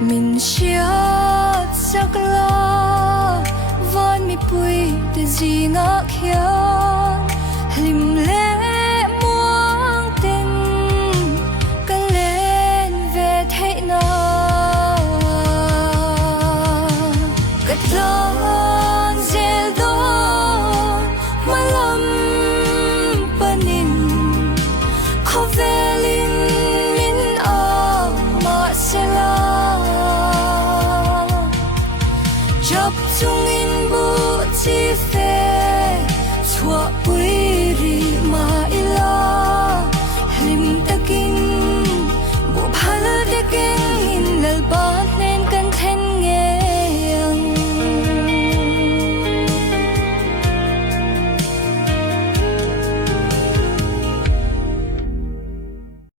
mình chia chắc lo von mi bụi để gì ngỡ kia lim lẽ muang tình cần lên về thấy nó cất lon dễ đón mà lắm panin khó về linh min ở mà sẽ la chấp chung in bu chi phê chua bụi